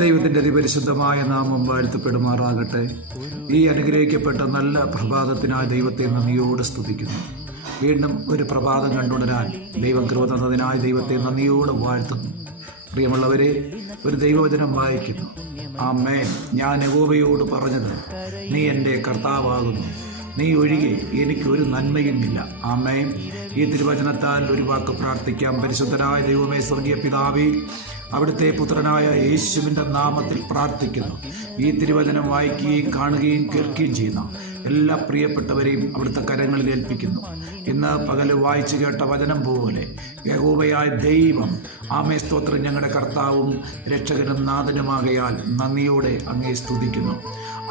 ദൈവത്തിൻ്റെ അതിപരിശുദ്ധമായ നാമം വാഴ്ത്തപ്പെടുമാറാകട്ടെ. ഈ അനുഗ്രഹിക്കപ്പെട്ട നല്ല പ്രഭാതത്തിനായി ദൈവത്തെ നന്ദിയോട് സ്തുതിക്കുന്നു. വീണ്ടും ഒരു പ്രഭാതം കണ്ടുണരാൻ ദൈവം കൃപ തന്നതിനായി ദൈവത്തെ നന്ദിയോട് വാഴ്ത്തുന്നു. പ്രിയമുള്ളവരെ, ഒരു ദൈവവചനം വായിക്കുന്നു. ആമേൻ. ഞാൻ യഹോവയോട് പറഞ്ഞത്, നീ എൻ്റെ കർത്താവാകുന്നു, നീ ഒഴികെ എനിക്കൊരു നന്മയുമില്ല. ആമേൻ. ഈ തിരുവചനത്താൽ ഒരു വാക്ക് പ്രാർത്ഥിക്കാം. പരിശുദ്ധനായ ദൈവമേ, സ്വർഗീയ പിതാവേ, അവിടുത്തെ പുത്രനായ യേശുവിൻ്റെ നാമത്തിൽ പ്രാർത്ഥിക്കുന്നു. ഈ തിരുവചനം വായിക്കുകയും കാണുകയും കേൾക്കുകയും ചെയ്യുന്ന എല്ലാ പ്രിയപ്പെട്ടവരെയും അവിടുത്തെ കരങ്ങളിൽ ഏൽപ്പിക്കുന്നു. ഇന്ന് പകല് വായിച്ചു കേട്ട വചനം പോലെ യഹോവയായ ദൈവം, ആമേ സ്തോത്രം, ഞങ്ങളുടെ കർത്താവും രക്ഷകനും നാഥനുമാകയാൽ നന്ദിയോടെ അങ്ങേ സ്തുതിക്കുന്നു.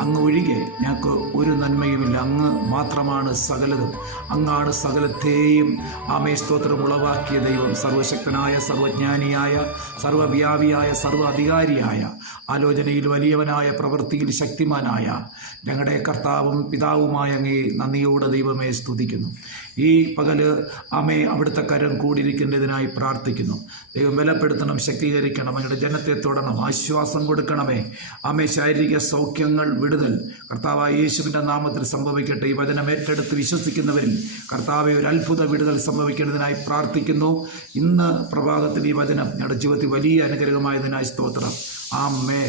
അങ്ങ് ഒഴികെ ഞങ്ങൾക്ക് ഒരു നന്മയുമില്ല. അങ്ങ് മാത്രമാണ് സകലതും. അങ്ങാണ് സകലത്തെയും, ആമേ സ്തോത്രം, ഉളവാക്കിയ ദൈവം. സർവശക്തനായ, സർവജ്ഞാനിയായ, സർവവ്യാപിയായ, സർവ അധികാരിയായ, ആലോചനയിൽ വലിയവനായ, പ്രവൃത്തിയിൽ ശക്തിമാനായ ഞങ്ങളുടെ കർത്താവും പിതാവുമായ അങ്ങേ നന്ദിയോടെ ദൈവമേ സ്തുതിക്കുന്നു. ഈ പകല് ആമേ അവിടുത്തെ കരം കൂടിയിരിക്കേണ്ടതിനായി പ്രാർത്ഥിക്കുന്നു. ദൈവം ബലപ്പെടുത്തണം, ശക്തീകരിക്കണം, അങ്ങയുടെ ജനത്തെ തൊടണം, ആശ്വാസം കൊടുക്കണമേ. ആമേ ശാരീരിക സൗഖ്യങ്ങൾ, വിടുതൽ കർത്താവായ യേശുവിൻ്റെ നാമത്തിൽ സംഭവിക്കട്ടെ. ഈ വചനം ഏറ്റെടുത്ത് വിശ്വസിക്കുന്നവരിൽ കർത്താവെ ഒരു അത്ഭുത വിടുതൽ സംഭവിക്കേണ്ടതിനായി പ്രാർത്ഥിക്കുന്നു. ഇന്ന് പ്രഭാതത്തിൽ ഈ വചനം ഞങ്ങളുടെ ജീവിതത്തിൽ വലിയ അനുഗ്രഹമായതിനായി സ്തോത്രം. ആമേൻ.